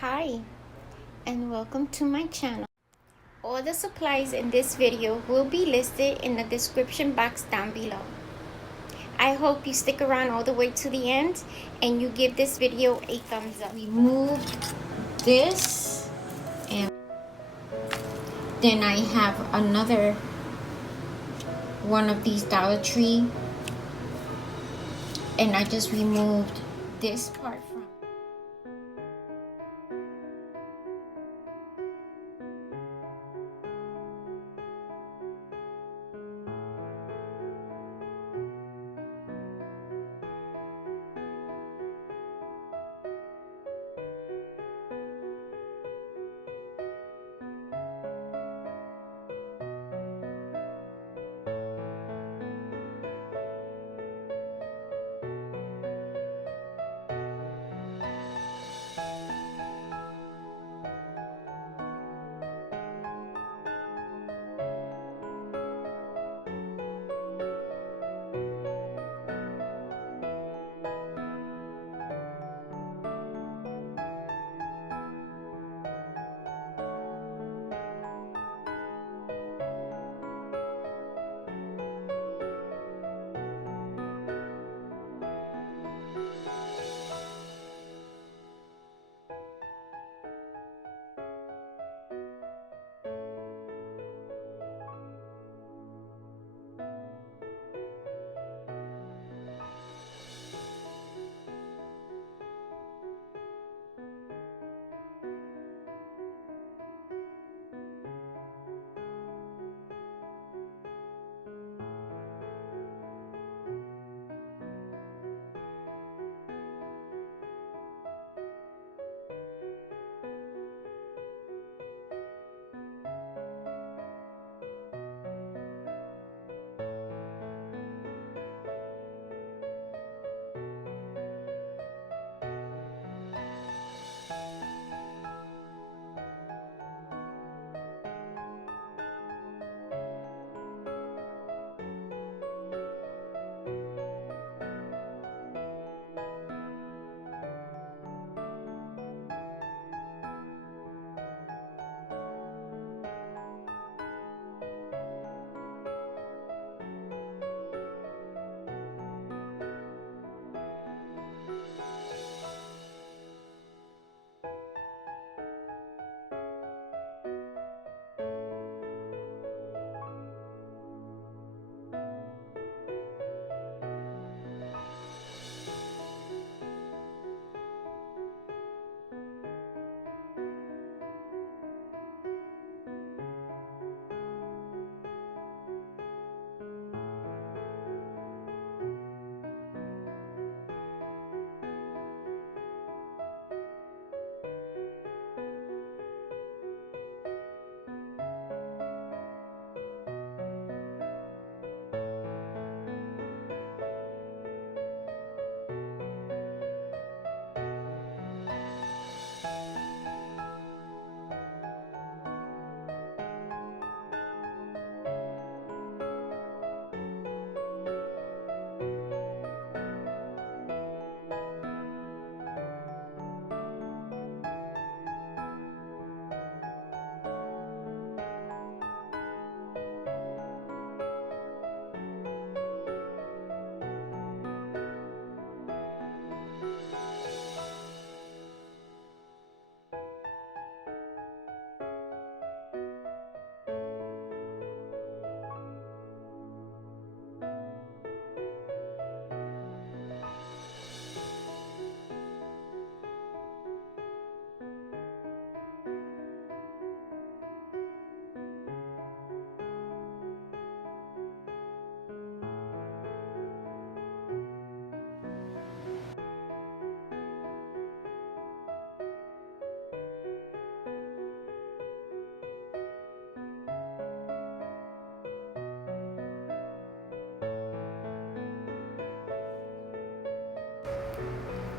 Hi and welcome to my channel. All the supplies in this video will be listed in the description box down below. I hope you stick around all the way to the end and you give this video a thumbs up. Remove this, and then I have another one of these Dollar Tree, and I just removed this part from.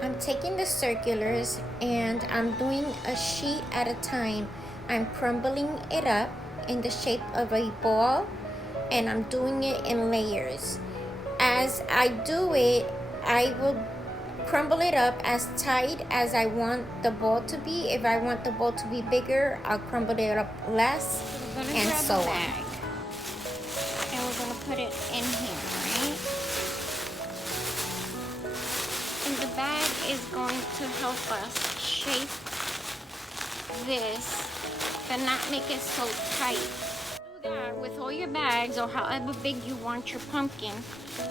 I'm taking the circulars and I'm doing a sheet at a time. I'm crumbling it up in the shape of a ball and I'm doing it in layers. As I do it, I will crumble it up as tight as I want the ball to be. If I want the ball to be bigger, I'll crumble it up less, and so on. And we're gonna put it in here, right? And the bag is going to help us shape this, but not make it so tight. Do that with all your bags or however big you want your pumpkin,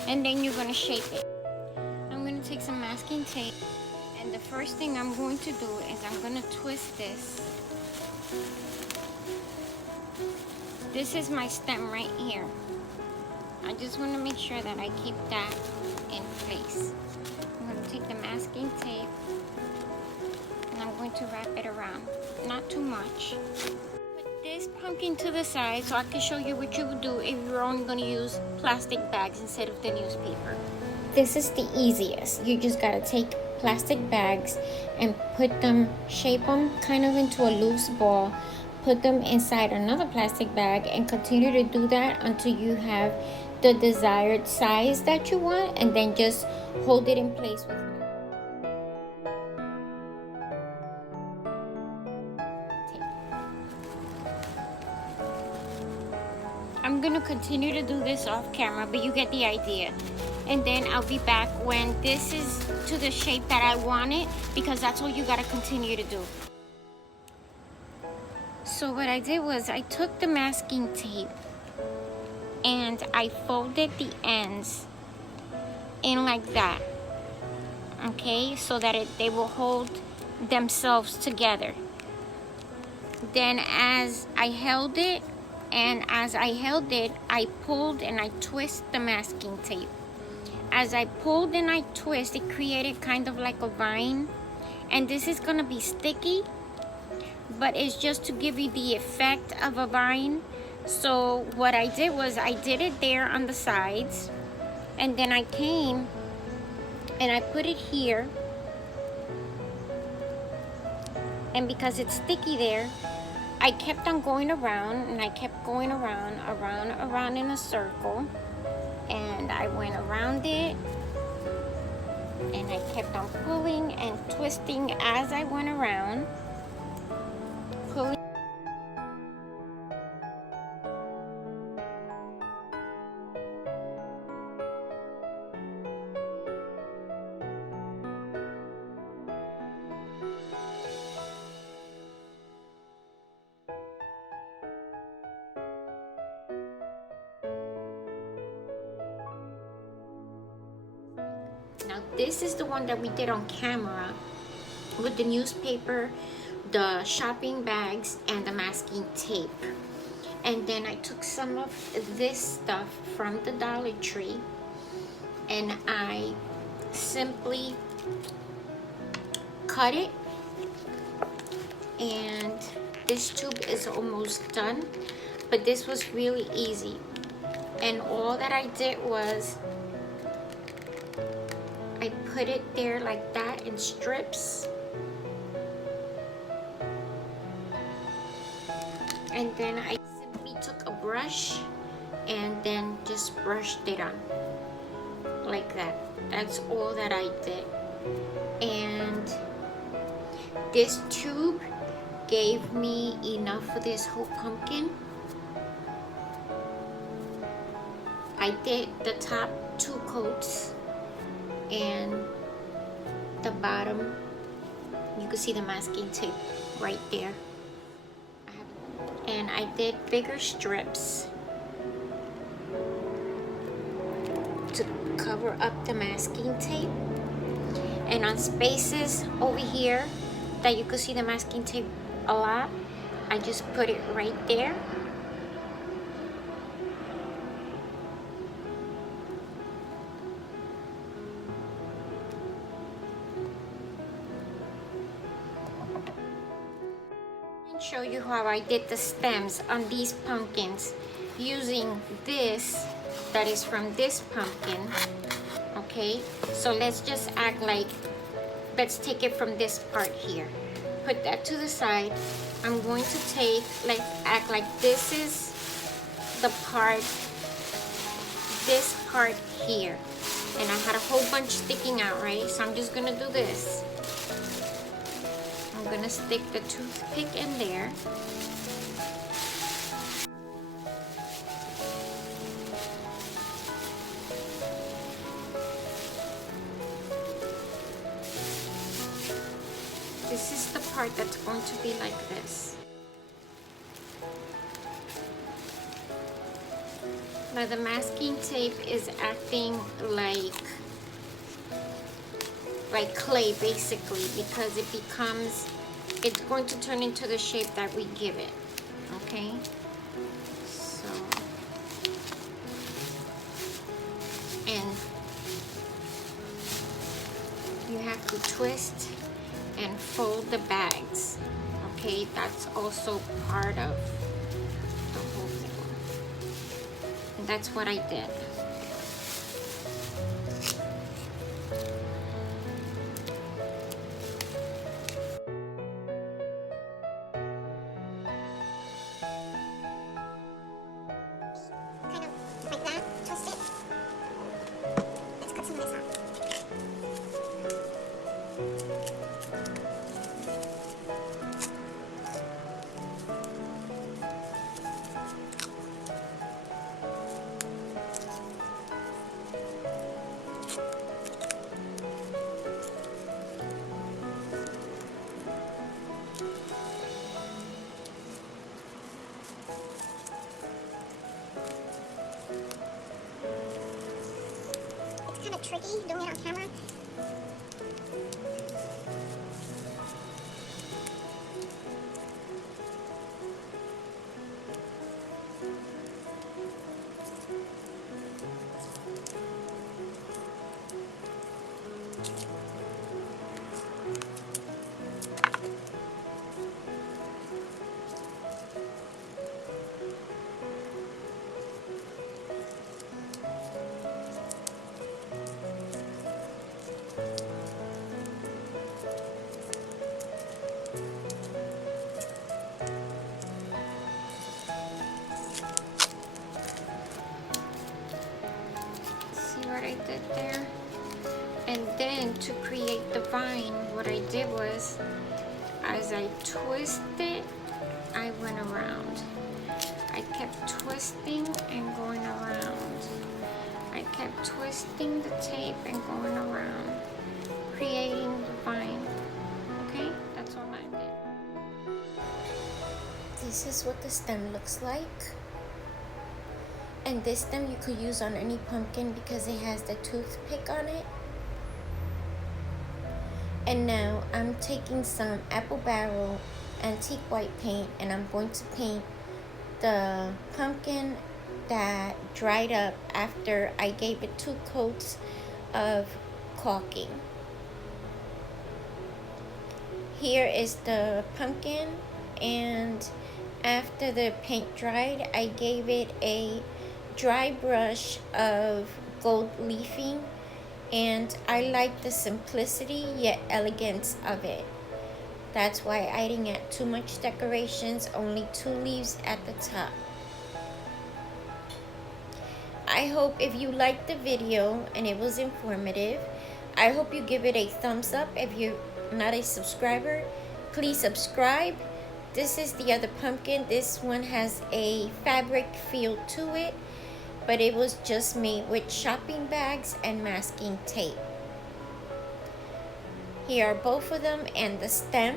and then you're gonna shape it. I'm gonna take some masking tape, and the first thing I'm going to do is I'm gonna twist this. This is my stem right here. I just want to make sure that I keep that in place. I'm going to take the masking tape and I'm going to wrap it around. Not too much. Put this pumpkin to the side so I can show you what you would do if you're only going to use plastic bags instead of the newspaper. This is the easiest. You just got to take plastic bags and put them, shape them kind of into a loose ball. Put them inside another plastic bag and continue to do that until you have the desired size that you want, and then just hold it in place with tape. I'm gonna continue to do this off camera, but you get the idea. And then I'll be back when this is to the shape that I want it, because that's all you gotta continue to do. So what I did was I took the masking tape and I folded the ends in like that, okay, so that they will hold themselves together. Then as I held it, I pulled and I twist the masking tape. As I pulled and I twist, it created kind of like a vine, and this is gonna be sticky, but it's just to give you the effect of a vine. So what I did was I did it there on the sides, and then I came and I put it here, and because it's sticky there, I kept on going around, and I kept going around in a circle, and I went around it, and I kept on pulling and twisting as I went around. Now this is the one that we did on camera with the newspaper, the shopping bags, and the masking tape. And then I took some of this stuff from the Dollar Tree and I simply cut it, and this tube is almost done, but this was really easy. And all that I did was I put it there like that in strips, and then I simply took a brush and then just brushed it on like that. That's all that I did. And this tube gave me enough for this whole pumpkin. I did the top 2 coats, and the bottom, you can see the masking tape right there. And I did bigger strips to cover up the masking tape. And on spaces over here that you could see the masking tape a lot, I just put it right there. Show you how I did the stems on these pumpkins using this that is from this pumpkin. Okay, so let's just act like, let's take it from this part here, put that to the side. I'm going to take, like, act like this is the part, this part here. and I had a whole bunch sticking out, right? So I'm just gonna do this. I'm gonna stick the toothpick in there. This is the part that's going to be like this. Now the masking tape is acting like clay basically, because it's going to turn into the shape that we give it, okay? So, and you have to twist and fold the bags, okay? That's also part of the whole thing. And that's what I did. Kind of like that, twist it. Let's cut some of this out. It's kind of tricky doing it on camera. What I did there? And then to create the vine, what I did was, as I twisted, I went around. I kept twisting and going around. I kept twisting the tape and going around, creating the vine. Okay, that's all I did. This is what the stem looks like. And this stem you could use on any pumpkin because it has the toothpick on it. And now I'm taking some apple barrel antique white paint and I'm going to paint the pumpkin that dried up after I gave it 2 coats of caulking. Here is the pumpkin, and after the paint dried, I gave it a dry brush of gold leafing, and I like the simplicity yet elegance of it. That's why I didn't add too much decorations, only 2 leaves at the top. I hope if you liked the video and it was informative, I hope you give it a thumbs up. If you're not a subscriber, please subscribe. This is the other pumpkin. This one has a fabric feel to it, but it was just made with shopping bags and masking tape. Here are both of them and the stem.